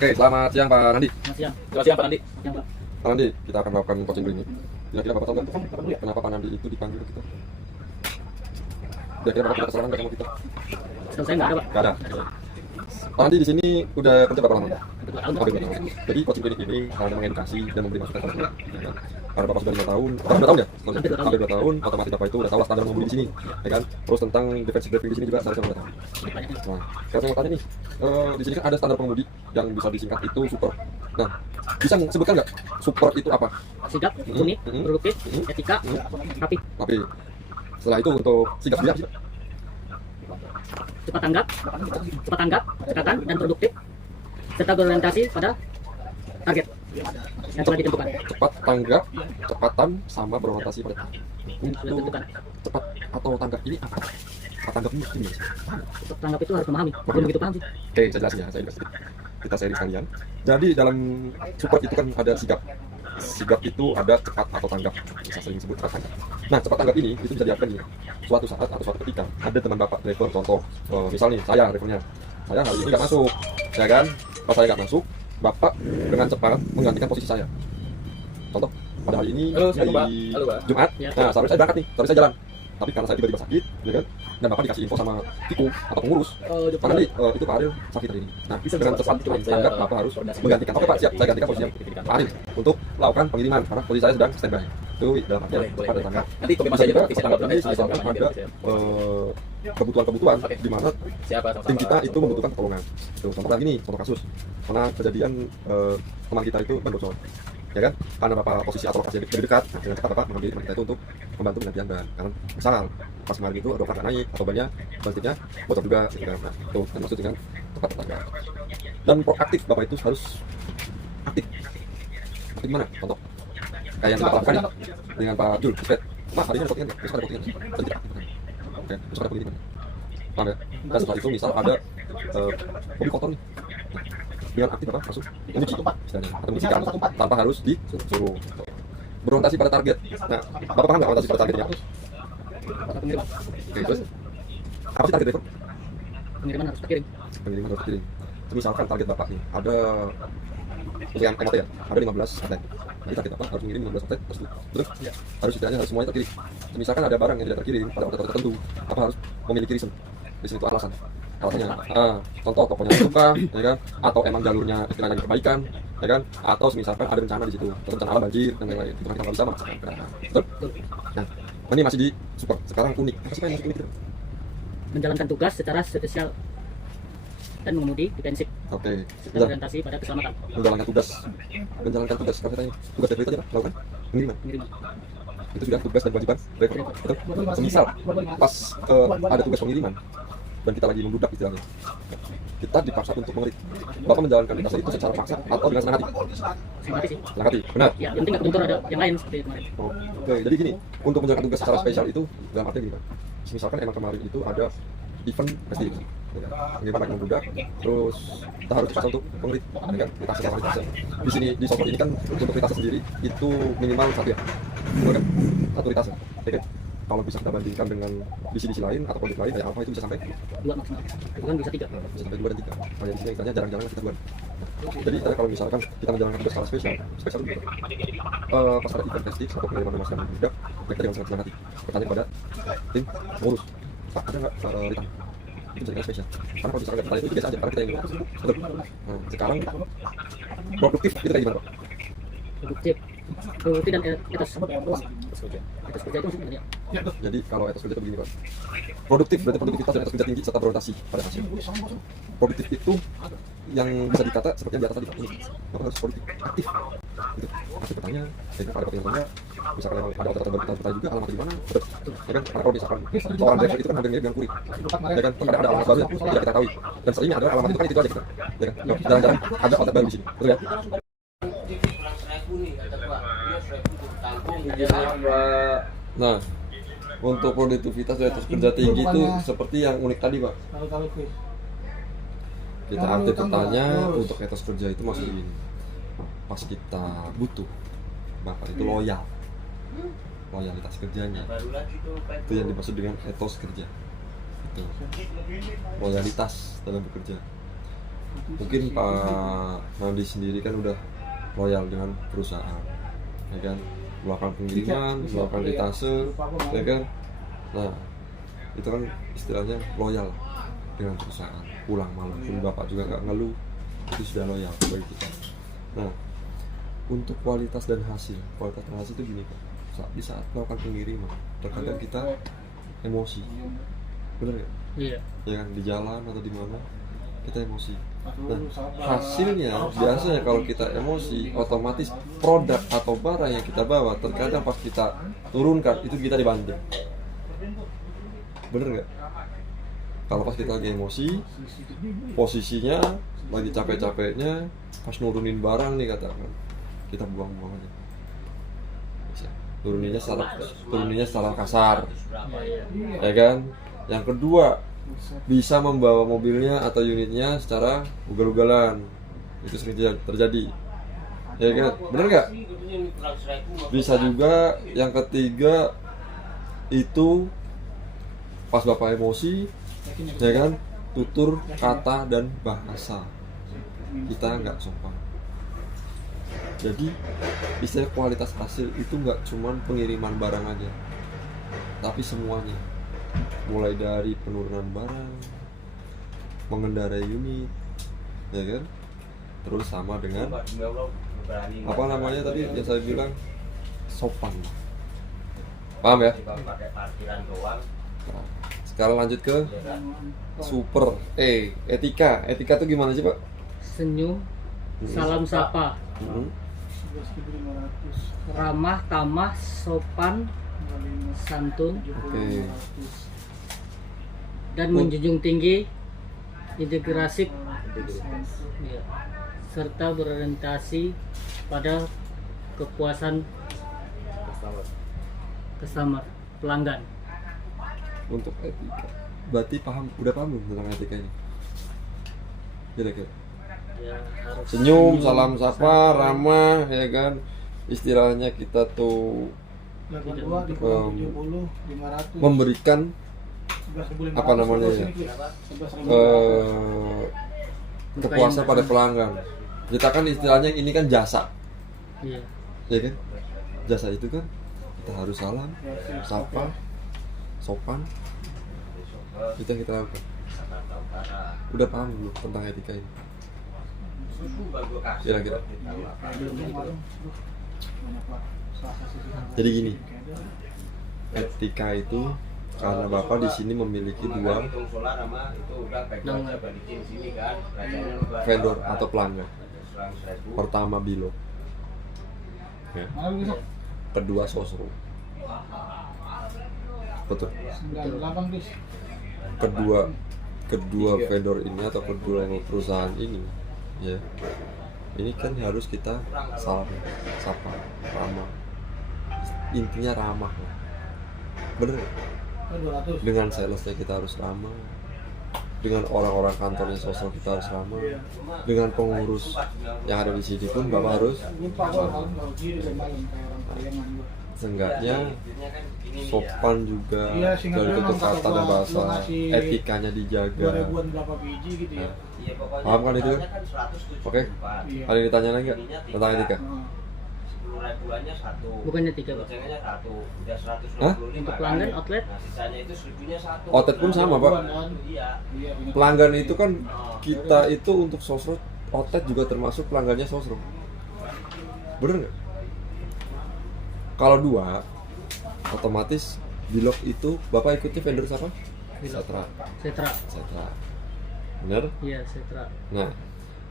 Oke, selamat siang Pak Nandi. Selamat siang. Selamat siang Pak Nandi. Siang, Pak. Pak Nandi, kita akan melakukan coaching ini. Kira-kira Bapak tahu nggak kenapa Pak Nandi itu dipanggil ke kita? Kira-kira Bapak punya kesalahan nggak sama kita? Setahu saya nggak ada, Pak. Nggak ada. Pak Nandi di sini udah kerja berapa lama? Tahun, Pak. Oke, 2 tahun. Jadi coaching klinik ini hanya mengedukasi dan memberi masukan kepada kita. Ya kan? Karena Bapak sudah 5 tahun, Bapak 2 tahun ya? Hampir 2 tahun, otomatis Bapak itu udah tahu standar mengemudi di sini, ya kan? Terus tentang defensive driving di sini juga seharusnya Bapak tahu. Nah, sekarang saya mau tanya nih, di sini kan ada standar pengemudi yang bisa disingkat itu super. Nah, bisa sebutkan nggak super itu apa? Sigap, unik, produktif, etika, rapi, Tapi setelah itu untuk sigap sendiri apa sih, Pak? cepat tanggap, cekatan dan produktif, serta berorientasi pada target yang telah ditentukan. Cepat tanggap, cepatan sama berorientasi pada Sudah untuk ditentukan. cepat atau tanggap ini apa? Cepat tanggap ini gimana sih? Cepat tanggap itu harus memahami. Belum begitu paham sih. Oke, saya jelasin ya, saya juga sedikit. Kita sharing sekalian. Jadi dalam support itu kan ada sigap. Sigap itu ada cepat atau tanggap. Bisa sering disebut cepat tanggap. Nah, cepat tanggap ini itu bisa diartikan nih. Suatu saat atau suatu ketika ada teman Bapak driver, contoh misal nih saya drivernya. Saya hari ini nggak masuk, ya kan? Pas saya nggak masuk, Bapak dengan cepat menggantikan posisi saya. Contoh, pada hari ini Halo, siapa, Pak? di Halo, Pak. Jumat, Ya. nah seharusnya saya berangkat nih, seharusnya saya jalan. Tapi karena saya tiba-tiba sakit, ya kan? Dan Bapak dikasih info sama Tiku atau pengurus, Pak Nandi, itu Pak Ariel sakit hari ini. Nah, dengan cepat tanggap Bapak harus menggantikan. Oke Pak, siap, saya gantikan posisinya Pak Ariel untuk melakukan pengiriman karena posisi saya sedang standby. Itu dalam artian cepat dan tanggap. Nanti konfirmasi Bisa aja juga Pak. tanggap ini misalkan ada kebutuhan-kebutuhan di mana Siapa tim kita itu membutuhkan pertolongan. Tuh, contoh lagi nih, contoh kasus. Karena kejadian teman kita itu ban bocor. Ya kan? Karena Bapak posisi atau lokasi lebih dekat, nah, dengan cepat Bapak mengambil teman kita itu untuk membantu penggantian ban. Karena misal pas kemarin itu ada orang naik atau bannya bantingnya bocor juga, gitu kan. Nah, itu kan maksud dengan tepat tanggap. Dan proaktif Bapak itu harus aktif. Aktif gimana? Contoh kayak yang kita lakukan nih dengan Pak Jul, Fred. Mas, hari ini ada postingan, besok ada postingan, dan tidak aktif. Oke, besok ada pengiriman. Paham ya? Dan setelah itu misal ada mobil kotor nih, dengan aktif apa masuk mencuci istilahnya atau membersihkan tanpa harus disuruh berorientasi pada target. Nah, Bapak paham nggak orientasi pada targetnya? Oke, terus apa sih target driver? Pengiriman harus terkirim. Pengiriman harus dikirim. Misalkan target Bapak nih ada untuk yang MOT ya, ada 15 outlet. Jadi target Bapak harus mengirim 15 outlet tersebut. Betul? Ya. Harus setidaknya harus semuanya terkirim. Misalkan ada barang yang tidak terkirim pada outlet tertentu, Bapak harus memiliki reason. Reason itu alasan. Alasannya, contoh tokonya suka, ya kan? Atau emang jalurnya istilahnya diperbaikan, ya kan? Atau misalkan ada bencana di situ, bencana alam banjir dan lain-lain. Itu kan kita nggak bisa memaksakan. Betul? Nah, ini masih di support. Sekarang unik. Apa sih Pak yang masuk unik itu? Menjalankan tugas secara spesial dan mengemudi defensif Oke. serta berorientasi pada keselamatan. Menjalankan tugas. Menjalankan tugas. Kalau saya tanya, tugas driver itu aja Pak, lakukan pengiriman. Pengiriman. Itu sudah tugas dan kewajiban driver. Betul? Semisal pas ada tugas pengiriman dan kita lagi membludak istilahnya, kita dipaksa untuk mengerit. Bapak menjalankan tugas itu secara paksa atau dengan senang hati? Senang hati sih. Senang hati, benar. Ya, yang penting nggak bentur ada yang lain seperti kemarin. Oke, jadi gini, untuk menjalankan tugas secara spesial itu dalam artian gini Pak. Misalkan emang kemarin itu ada event pasti pengiriman lagi membludak, terus kita harus dipaksa untuk mengerit, ya kan? Ritase sama ritase. Di sini di support ini kan untuk ritase sendiri itu minimal 1 ya, betul kan? 1 ritase. Oke. Kalau bisa kita bandingkan dengan divisi lain atau proyek lain, kayak Alfa itu bisa sampai 2 maksimal. Itu kan bisa 3. bisa sampai 2 dan 3. Kalau yang di sini istilahnya jarang-jarang kita 2. Jadi kalau misalkan kita menjalankan tugas skala spesial itu pas ada event festif atau pengiriman rumah yang tidak, kita dengan sangat senang hati bertanya kepada tim pengurus, Pak ada nggak ritang? Itu jadi spesial. Karena kalau misalkan nggak bertanya itu biasa aja, karena kita yang ngurus. Betul. Nah, sekarang produktif itu kayak gimana Pak? Produktif dan etos kerja itu maksudnya ya. Jadi kalau etos kerja itu begini Pak. Produktif berarti produktivitas dan etos kerja tinggi serta berorientasi pada hasil. Produktif itu yang bisa dikata seperti yang di atas tadi Pak. Ini Bapak harus produktif, aktif. Gitu. Aktif bertanya, jadi kalau ada pertanyaan tanya, misalkan memang ada otot baru kita bertanya juga alamatnya di mana, betul. Ya kan? Karena kalau misalkan seorang driver itu kan hampir mirip dengan kurir. Ya kan? Terkadang ada alamat baru yang tidak kita tahu. Dan seringnya adalah alamat itu kan itu aja gitu. Ya kan? Jarang-jarang ada otot baru di sini. Betul ya? Nah, untuk produktivitas dan etos kerja tinggi itu seperti yang unik tadi Pak. Kita update bertanya untuk etos kerja itu maksudnya ini. Pas kita butuh, Bapak itu loyal. Loyalitas kerjanya. Itu yang dimaksud dengan etos kerja. Itu. Loyalitas dalam bekerja. Mungkin Pak Nandi sendiri kan udah loyal dengan perusahaan, ya kan, melakukan pengiriman, melakukan retase, ya kan. Nah, itu kan istilahnya loyal dengan perusahaan. Pulang malam pun Bapak juga nggak ngeluh, itu sudah loyal bagi kita. Nah, untuk kualitas dan hasil itu gini Pak. Di saat melakukan pengiriman, terkadang kita emosi, bener nggak? Iya. Ya kan, di jalan atau di mana kita emosi. Nah, hasilnya biasanya kalau kita emosi, otomatis produk atau barang yang kita bawa terkadang pas kita turunkan itu kita dibanting. Bener nggak? Kalau pas kita lagi emosi, posisinya lagi capek-capeknya, pas nurunin barang nih katakan, kita buang-buang aja. Turuninnya secara kasar, ya kan? Yang kedua, bisa membawa mobilnya atau unitnya secara ugal-ugalan, itu sering terjadi, ya kan? Bener nggak? Bisa juga. Yang ketiga itu pas Bapak emosi, ya kan, tutur kata dan bahasa kita nggak sopan. Jadi istilah kualitas hasil itu nggak cuman pengiriman barang aja, tapi semuanya, mulai dari penurunan barang, mengendarai unit, ya kan, terus sama dengan apa namanya tadi yang saya bilang, sopan. Paham ya? Nah, sekarang lanjut ke super etika. Etika itu gimana sih Pak? Senyum, salam sapa, ramah tamah, sopan, santun, Oke. dan menjunjung tinggi integrasi, ya, serta berorientasi pada kepuasan customer, pelanggan. Untuk etika, berarti udah paham belum tentang etika ini? Kira-kira Ya, harus senyum, salam sapa, ramah, ya kan, istilahnya kita tuh memberikan apa namanya ya, kepuasan pada pelanggan. Kita kan istilahnya ini kan jasa, Iya. ya kan, jasa itu kan kita harus salam, sapa, sopan, itu yang kita lakukan. Udah paham belum tentang etika ini? Kira-kira. Jadi gini, etika itu karena Bapak di sini memiliki dua vendor atau pelanggan. Pertama Bilo, ya. Kedua Sosro, betul. Kedua vendor ini atau kedua perusahaan ini, ya, ini kan harus kita salam, sapa, ramah. Intinya ramah, bener. Dengan salesnya kita harus ramah, dengan orang-orang kantornya sosok kita harus ramah, dengan pengurus yang ada di sini pun Bapak harus ramah. Seenggaknya sopan juga, dari tutur kata dan bahasa, etikanya dijaga. Nah, paham kan itu? Oke, ada yang ditanya lagi nggak tentang etika? Bukan etika, Pak. Hah? Untuk pelanggan outlet, Outlet pun sama Pak. Pelanggan itu kan kita itu untuk sosro, outlet juga termasuk pelanggannya sosro. Bener nggak? Kalau dua, otomatis Bilog itu Bapak ikutnya vendor siapa? Setra. Setra. Bener? Iya, Setra. Nah,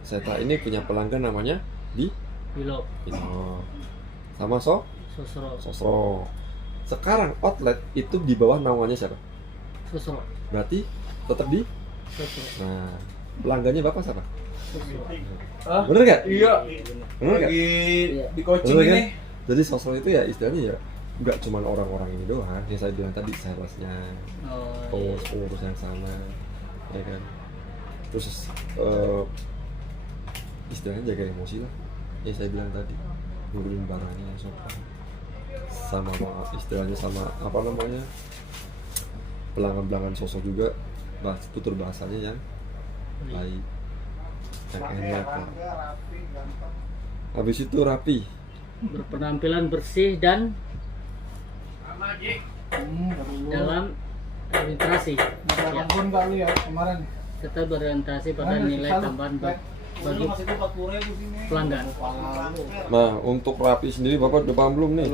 Setra ini punya pelanggan namanya Bilog, Bilog. Sama Sosro, Sosro. Sekarang outlet itu di bawah namanya siapa? Sosro, Berarti tetap di. Sosro, Nah, pelanggannya Bapak siapa? Sosro. Bener nggak? Iya. Bener nggak? Di coaching Bener kan? ini. Jadi sosro itu ya istilahnya ya nggak cuma orang-orang ini doang yang saya bilang tadi, salesnya, Oh, pengurus yang sana, ya kan. Terus istilahnya jaga emosi lah, yang saya bilang tadi, nurunin barangnya yang sopan, sama istilahnya sama apa namanya, pelanggan sosok juga tutur bahasanya yang baik, enak. Habis itu rapi. Berpenampilan bersih dan dalam orientasi. Ya, Pun nggak lu ya kemarin. tetap berorientasi pada nilai tambahan bagi pelanggan. Nah, untuk rapi sendiri Bapak udah paham belum nih?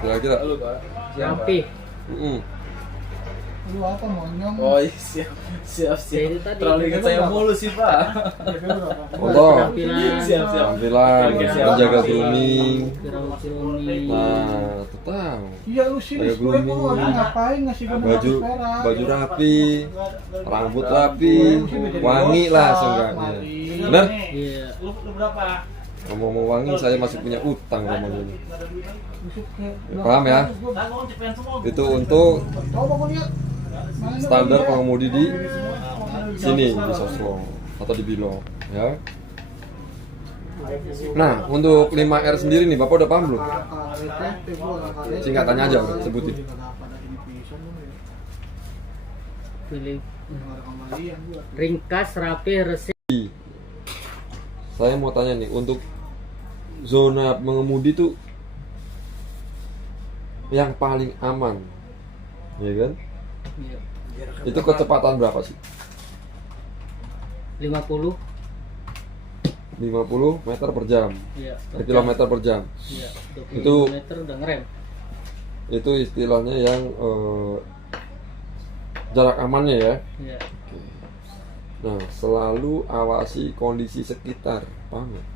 Kira-kira? Rapi. Mm-mm. Lu apa monyong? Oh iya, siap. Jadi tadi Terlalu ingat saya mulu sih Pak. Contoh, penampilan, Siap. tampilan, menjaga grooming. grooming, Nah, itu tahu. Iya lu sih Kayak gue grooming. lagi ngapain ngasih gue Baju rapi, rambut rapi, wangi lah seenggaknya. Bener? iya, Ngomong-ngomong wangi, saya masih punya utang sama ini. Paham ya? Itu untuk standar pengemudi di sini di Soslo atau di Bilo, ya. Nah, untuk 5R sendiri nih, Bapak udah paham belum? Singkatannya aja, sebutin. pilih ringkas, rapi, resik. Saya mau tanya nih, untuk zona mengemudi tuh yang paling aman, ya kan? Iya. Itu kecepatan berapa sih? 50, 50 meter per jam, iya, kilometer per jam. iya, 20 Itu- kilometer udah ngerem. Itu istilahnya yang jarak amannya ya. Iya, Nah, selalu awasi kondisi sekitar, paham nggak?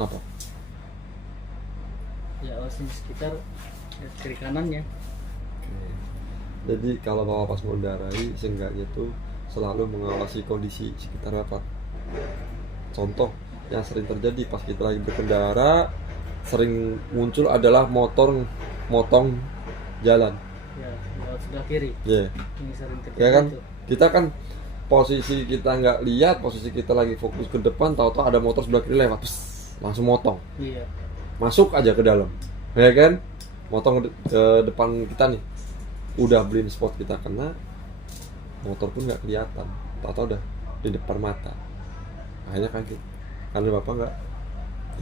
Apa? ya awasin sekitar kiri kanannya. Jadi kalau Bapak pas mengendarai, seenggaknya tuh selalu mengawasi kondisi sekitar Bapak. Contoh yang sering terjadi pas kita lagi berkendara, sering muncul adalah motor motong jalan. Ya, lewat sebelah kiri. Ya, Ini sering terjadi. ya kan? Tuh. Kita kan posisi kita nggak lihat, posisi kita lagi fokus ke depan, tahu-tahu ada motor sebelah kiri lewat, pss, langsung motong. Iya, Masuk aja ke dalam, ya kan? Motong ke depan kita nih, udah blind spot kita kena, motor pun nggak kelihatan, tahu-tahu udah di depan mata. Akhirnya kaget, karena Bapak nggak,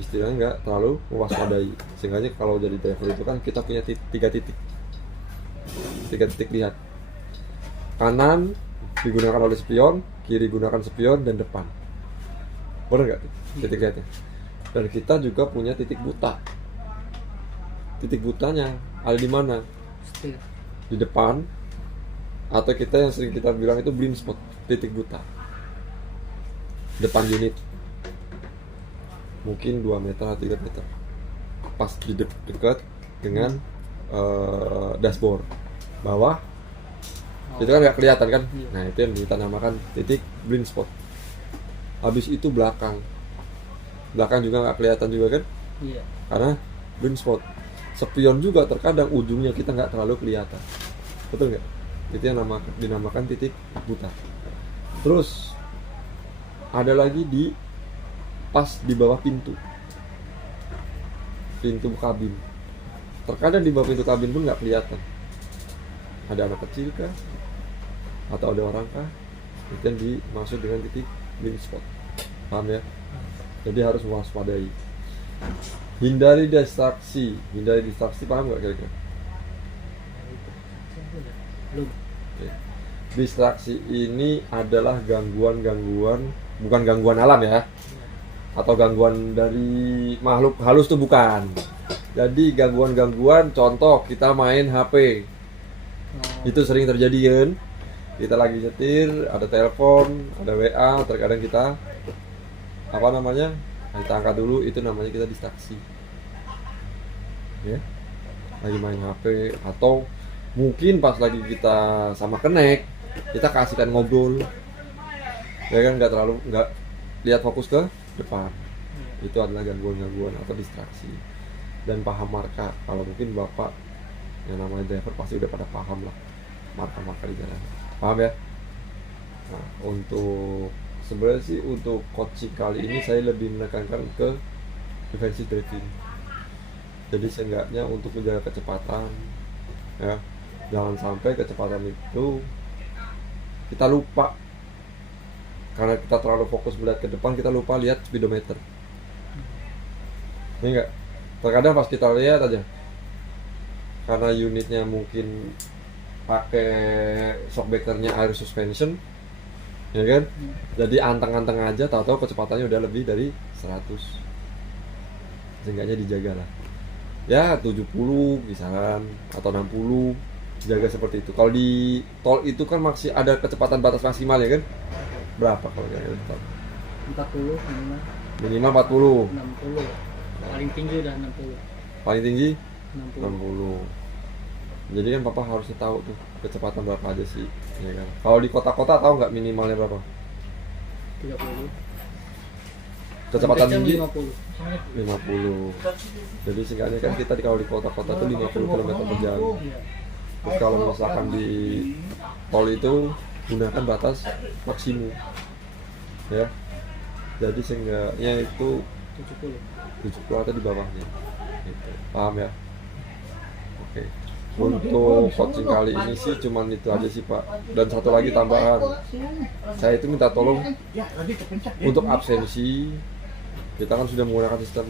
istilahnya nggak terlalu mewaspadai. Sehingga kalau jadi driver itu kan kita punya tiga titik lihat. Kanan digunakan oleh spion, kiri gunakan spion, dan depan. Benar nggak titik lihatnya? Dan kita juga punya titik buta. Titik butanya ada di mana? setir. Di depan, atau kita yang sering kita bilang itu blind spot, titik buta. Depan unit. Mungkin 2 meter atau 3 meter. Pas di dekat dengan dashboard bawah. Itu kan nggak kelihatan kan? Iya. Nah, itu yang kita namakan titik blind spot. Habis itu belakang juga nggak kelihatan juga kan? Iya, Karena blind spot. Spion juga terkadang ujungnya kita nggak terlalu kelihatan, betul nggak? Itu yang dinamakan titik buta. Terus ada lagi di pas di bawah pintu kabin. Terkadang di bawah pintu kabin pun nggak kelihatan. Ada anak kecil kah? Atau ada orang kah? Itu yang dimaksud dengan titik blind spot. Paham ya? Jadi harus waspadai. Hindari distraksi. Paham nggak kira-kira? belum. Oke. Distraksi ini adalah gangguan-gangguan, bukan gangguan alam ya, atau gangguan dari makhluk halus tuh bukan. Jadi gangguan-gangguan, contoh kita main HP, itu sering terjadi kan? Kita lagi nyetir, ada telepon, ada WA, terkadang kita kita angkat dulu, itu namanya kita distraksi. Ya, lagi main HP, atau mungkin pas lagi kita sama connect, kita kasihkan ngobrol, ya kan, nggak lihat fokus ke depan. Itu adalah gangguan-gangguan atau distraksi. Dan paham marka, kalau mungkin Bapak yang namanya driver pasti udah pada paham lah marka-marka di jalan. Paham ya? Nah, untuk sebenarnya sih untuk coaching kali ini saya lebih menekankan ke defensive driving. Jadi seenggaknya untuk menjaga kecepatan, ya, Jangan sampai kecepatan itu kita lupa, karena kita terlalu fokus melihat ke depan, kita lupa lihat speedometer. Ini enggak, terkadang pas kita lihat aja, karena unitnya mungkin pakai shockbreakernya air suspension, ya kan, jadi anteng-anteng aja, tahu-tahu kecepatannya udah lebih dari 100. Seenggaknya dijaga lah ya, 70 misalkan atau 60, jaga seperti itu. Kalau di tol itu kan masih ada kecepatan batas maksimal ya kan, berapa kalau di tol? 40 minimal, Minimal 40, 60, paling tinggi udah 60. paling tinggi 60. 60. Jadi kan papa harusnya tahu tuh kecepatan berapa aja sih, ya kan. Kalau di kota-kota tahu nggak minimalnya berapa? 30. Kecepatan Sampai jam tinggi 50. 50. Jadi seenggaknya kan kita kalau di kota-kota tuh 50 km per jam. Terus kalau misalkan di tol itu gunakan batas maksimum, ya. Jadi seenggaknya itu 70 atau di bawahnya. Gitu. Paham ya? Oke. Untuk coaching kali ini sih cuman itu aja sih Pak. Dan satu lagi tambahan, saya itu minta tolong untuk absensi. Kita kan sudah menggunakan sistem,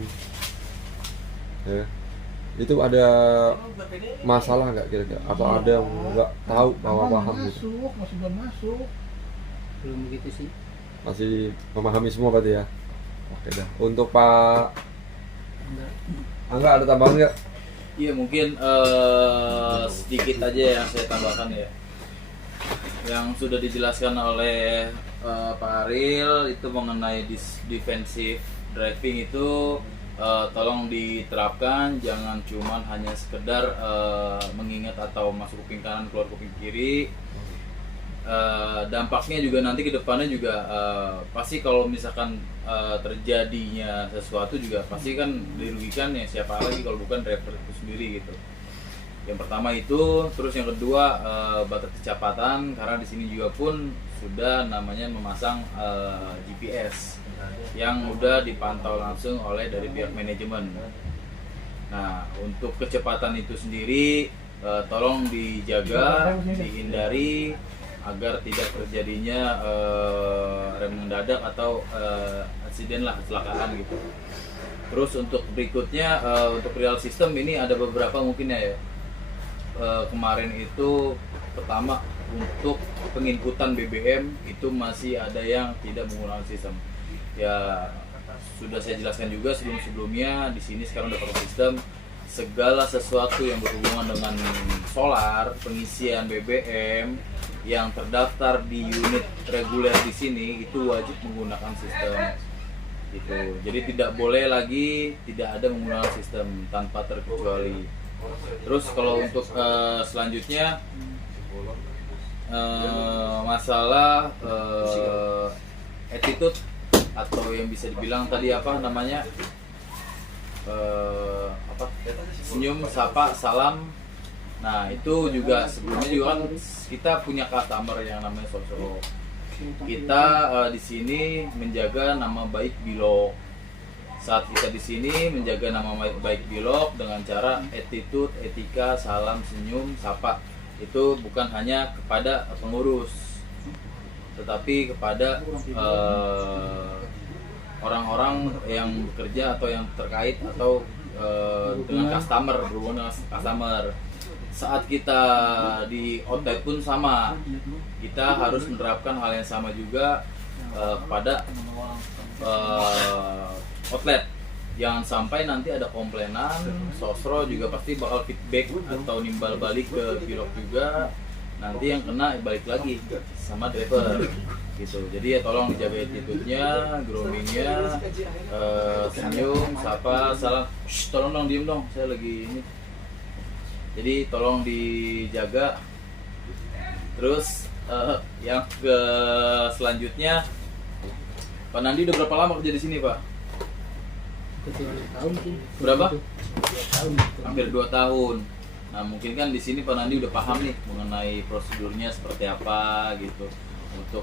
ya. Itu ada masalah nggak kira-kira? Atau ada yang nggak tahu bahwa paham gitu? Masih belum masuk. Belum begitu sih. Masih memahami semua berarti ya? Oke dah. Untuk Pak Enggak. Angga ada tambahan nggak? Iya mungkin sedikit aja yang saya tambahkan ya. Yang sudah dijelaskan oleh Pak Ariel itu mengenai defensive driving itu tolong diterapkan, jangan cuman hanya sekedar mengingat atau masuk kuping kanan keluar kuping kiri. Dampaknya juga nanti ke depannya juga pasti kalau misalkan terjadinya sesuatu juga pasti kan dirugikan ya, siapa lagi kalau bukan driver itu sendiri gitu. Yang pertama itu, terus yang kedua batas kecepatan, karena di sini juga pun sudah namanya memasang GPS yang udah dipantau langsung oleh dari pihak manajemen. Nah, untuk kecepatan itu sendiri tolong dijaga, dihindari agar tidak terjadinya rem mendadak atau insiden lah, kecelakaan gitu. Terus untuk berikutnya untuk real system ini ada beberapa mungkin ya. Kemarin itu pertama untuk penginputan BBM itu masih ada yang tidak menggunakan sistem. Ya sudah saya jelaskan juga sebelum-sebelumnya, di sini sekarang udah pakai sistem. Segala sesuatu yang berhubungan dengan solar, pengisian BBM yang terdaftar di unit reguler di sini itu wajib menggunakan sistem. Gitu. Jadi tidak boleh lagi tidak ada menggunakan sistem tanpa terkecuali. Terus kalau untuk selanjutnya masalah attitude atau yang bisa dibilang tadi apa namanya senyum, sapa, salam. Nah itu juga sebelumnya juga kan kita punya customer yang namanya Sosro. Kita di sini menjaga nama baik Bilog. Saat kita di sini menjaga nama baik Bilog dengan cara attitude, etika, salam, senyum, sapa. Itu bukan hanya kepada pengurus, tetapi kepada orang-orang yang bekerja atau yang terkait atau dengan customer, berhubungan dengan customer. Saat kita di outlet pun sama, kita harus menerapkan hal yang sama juga kepada outlet. Jangan sampai nanti ada komplainan, Sosro juga pasti bakal feedback atau nimbal balik ke Bilog juga. Nanti yang kena balik lagi sama driver gitu. Jadi ya tolong dijaga attitude-nya, grooming-nya, senyum, sapa, salam. Shh, tolong dong, diem dong, saya lagi ini. Jadi tolong dijaga. Terus yang ke selanjutnya, Pak Nandi udah berapa lama kerja di sini, Pak? 2 tahun sih. Berapa? 2 tahun. Hampir 2 tahun. Nah mungkin kan di sini Pak Nandi udah paham nih mengenai prosedurnya seperti apa gitu, untuk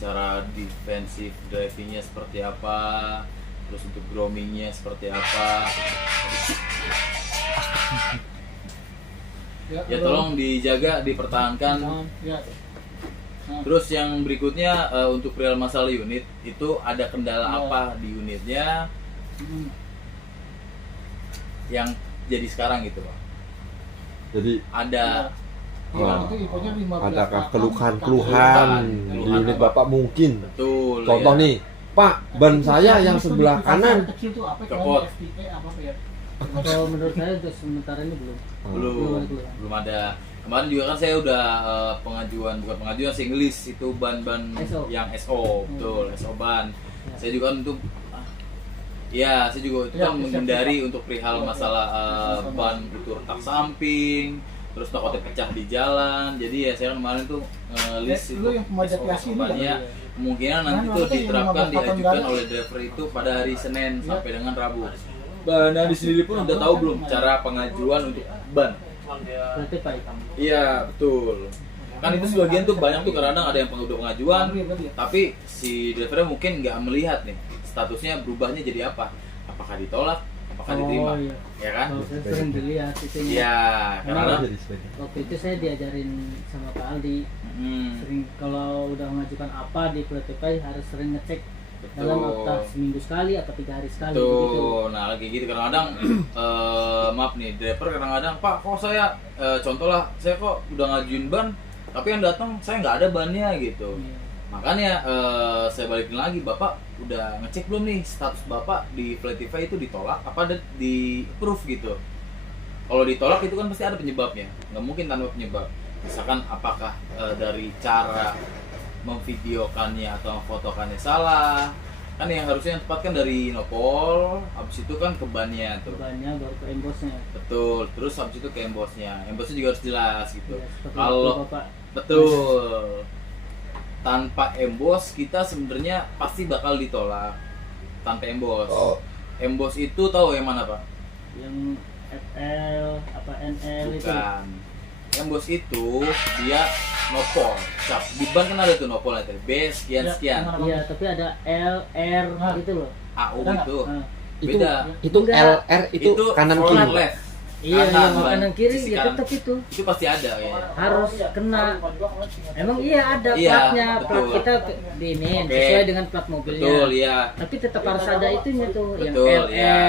cara defensive drivingnya seperti apa, terus untuk groomingnya seperti apa. ya tolong dijaga, dipertahankan. Ya. Terus yang berikutnya untuk perihal masalah unit itu ada kendala Ya. apa di unitnya Hmm. yang jadi sekarang gitu Pak? Jadi Ada Iya, itu infonya 15 adakah pasang, keluhan-keluhan di unit Bapak mungkin? betul. Contoh ya. nih, Pak, ban saya yang sebelah kanan. Kecil tuh apa? Kepot. FTP apa ya? Kalau menurut saya untuk sementara ini belum. belum ada. Kemarin juga kan saya udah bukan pengajuan sih, ngelis itu ban-ban SO. yang SO, betul, SO ban. Ya. Saya juga untuk ya, saya juga itu Ya, kan siap, menghindari siap. untuk perihal Ya, masalah ya. ban itu retak samping, terus takutnya pecah di jalan. Jadi ya saya kemarin tuh list Lu yang pemajat yasi ini bannya kan? kemungkinan nanti Kan tuh maksudnya yang diterapkan 15 pasang diajukan garis. oleh driver itu pada hari Senin Ya. sampai dengan Rabu. Nah, di sendiri pun udah tahu belum cara pengajuan untuk ban? Berarti Pak. Iya, betul. Kan itu sebagian tuh banyak tuh kadang ada yang udah pengajuan, tapi si drivernya mungkin nggak melihat nih statusnya berubahnya jadi apa? Apakah ditolak? Apakah diterima? Oh, iya. Ya kan? Kalau saya sering dilihat itunya. Iya, karena Jadi sebaiknya. Waktu itu saya diajarin sama Pak Aldi, sering kalau udah mengajukan apa di Platify harus sering ngecek dalam otak seminggu sekali atau 3 hari sekali begitu. Tuh, nah lagi gitu kadang-kadang maaf nih driver kadang-kadang Pak kok saya contoh lah saya kok udah ngajuin ban tapi yang datang saya nggak ada bannya gitu. Iya. Makanya saya balikin lagi, Bapak udah ngecek belum nih status Bapak di Platify itu ditolak apa ada di approve gitu. Kalau ditolak itu kan pasti ada penyebabnya, nggak mungkin tanpa penyebab. Misalkan apakah dari cara memvideokannya atau memfotokannya salah, kan yang harusnya yang tepat kan dari nopol, habis itu kan ke bannya tuh. Bebannya baru ke embosnya. Betul, terus habis itu ke embosnya juga harus jelas gitu. Ya, seperti Kalau itu, Bapak. betul, tanpa embos kita sebenarnya pasti bakal ditolak tanpa embos. Oh. Embos itu tahu yang mana Pak? Yang FL apa NL itu. Bukan. Embos itu dia nopol. Cap. Di ban kan ada tuh nopolnya tuh. B sekian Ya, sekian. yang mana? Iya, tapi ada L, R gitu loh. AU Ada nggak? itu. Nah, Beda. Itu Enggak. LR itu kanan front kiri. left. iya, Kanan, yang ban. kanan kiri Sisi ya kanan. tetap itu. Itu pasti ada ya. Harus kena. Emang iya ada Iya, platnya, plat betul. kita di ini Oke. sesuai dengan plat mobilnya. Betul ya. Tapi tetap harus ada itunya tuh, yang Betul, LR, ya.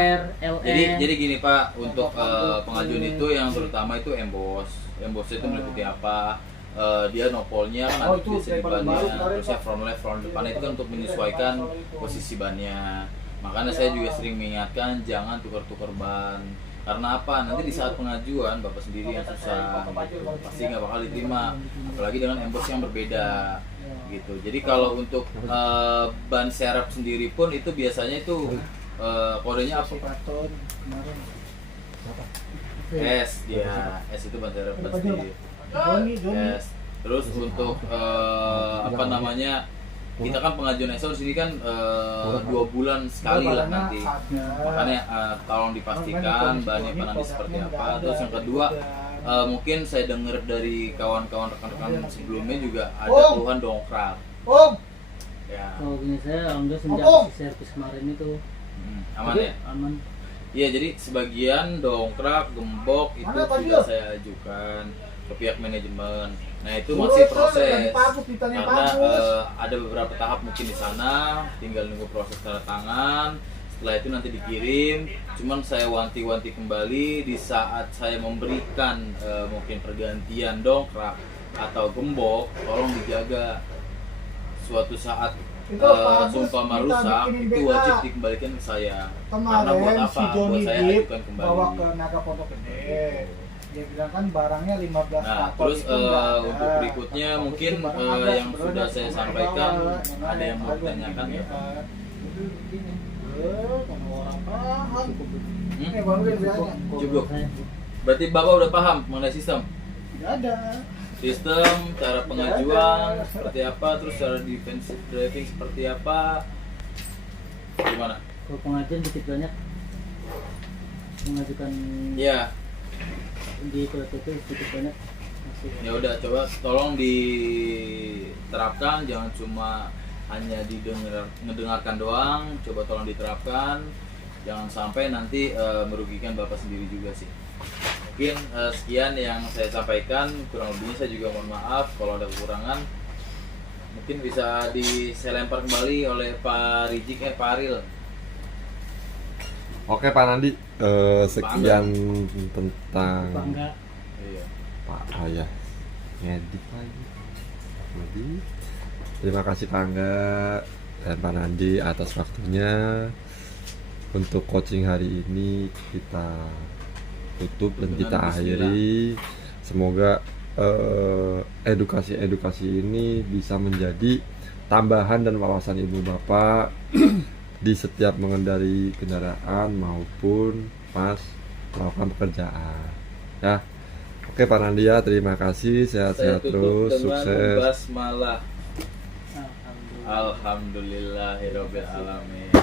LR. Jadi gini Pak, untuk pengajuan itu yang terutama itu embos. Embosnya itu meliputi apa? Dia nopolnya kan Oh, ada itu tulisan di paling bannya, baru kemarin, terusnya Pak. front left, front depan itu kan untuk menyesuaikan posisi bannya. Makanya saya juga sering mengingatkan jangan tukar-tukar ban. Karena apa? Nanti di saat pengajuan Bapak sendiri yang susah, gitu. Pasti nggak bakal diterima. Apalagi dengan embos yang berbeda, gitu. Jadi kalau untuk ban serep sendiri pun itu biasanya itu kodenya apa? Paton kemarin. S, ya S itu ban serep ban sendiri. Joni. S. Terus untuk apa namanya? Kita kan pengajuan SO di sini kan 2 bulan sekali lah nanti. Makanya tolong dipastikan bahannya nanti seperti apa. Terus yang kedua mungkin saya dengar dari kawan-kawan rekan-rekan sebelumnya juga ada keluhan dongkrak. Om, Ya, Kalau gini saya alhamdulillah sejak Om. servis kemarin itu aman Tapi ya. aman. Iya, jadi sebagian dongkrak, gembok itu Mana, Pak sudah Dio? saya ajukan ke pihak manajemen. Nah, itu masih proses. Karena ada beberapa tahap mungkin di sana, tinggal nunggu proses tanda tangan. Setelah itu nanti dikirim. Cuman saya wanti-wanti kembali di saat saya memberikan mungkin pergantian dongkrak atau gembok, tolong dijaga. Suatu saat Itu Pak Agus seumpama minta rusak bikinin itu BK. wajib dikembalikan ke saya. Karena buat Kemarin apa? si Buat Joni saya Deep ajukan kembali. bawa ke Naga Pondok Gede. Dia bilang kan barangnya 15 Nah, kapal terus itu nggak ada. untuk berikutnya Kapal mungkin itu barang ada yang sebenarnya, sudah saya cuma sampaikan, dibawa, ada yang mau aduh, ditanyakan ini, nggak? Itu begini. Mana orang paham. Hmm? Baru dia bilang, Cukup. Saya- Berarti Bapak udah paham mengenai sistem? nggak ada. Sistem, cara pengajuan seperti apa, terus cara defensive driving seperti apa? Gimana? Kalau pengajian dikit banyak mengajukan Ya, di PLTP sedikit banyak masih. ya udah coba tolong diterapkan, jangan cuma hanya ngedengarkan doang, coba tolong diterapkan, jangan sampai nanti merugikan Bapak sendiri juga sih. mungkin sekian yang saya sampaikan, kurang lebihnya saya juga mohon maaf kalau ada kekurangan. Mungkin bisa saya lempar kembali oleh Pak Rijik, Pak Aril. Oke Pak Nandi, sekian tentang Bangga. Iya. Pak Ayah ngedit lagi. Jadi, terima kasih Pak Angga dan Pak Nandi atas waktunya. Untuk coaching hari ini kita tutup dan Dengan kita bismillah. akhiri. Semoga edukasi ini bisa menjadi tambahan dan wawasan ibu bapak di setiap mengendarai kendaraan maupun pas melakukan pekerjaan. Ya, oke Pak Nandia, terima kasih, Saya sehat-sehat tutup terus, dengan sukses. basmalah. Alhamdulillah. Alhamdulillahirabbil alamin.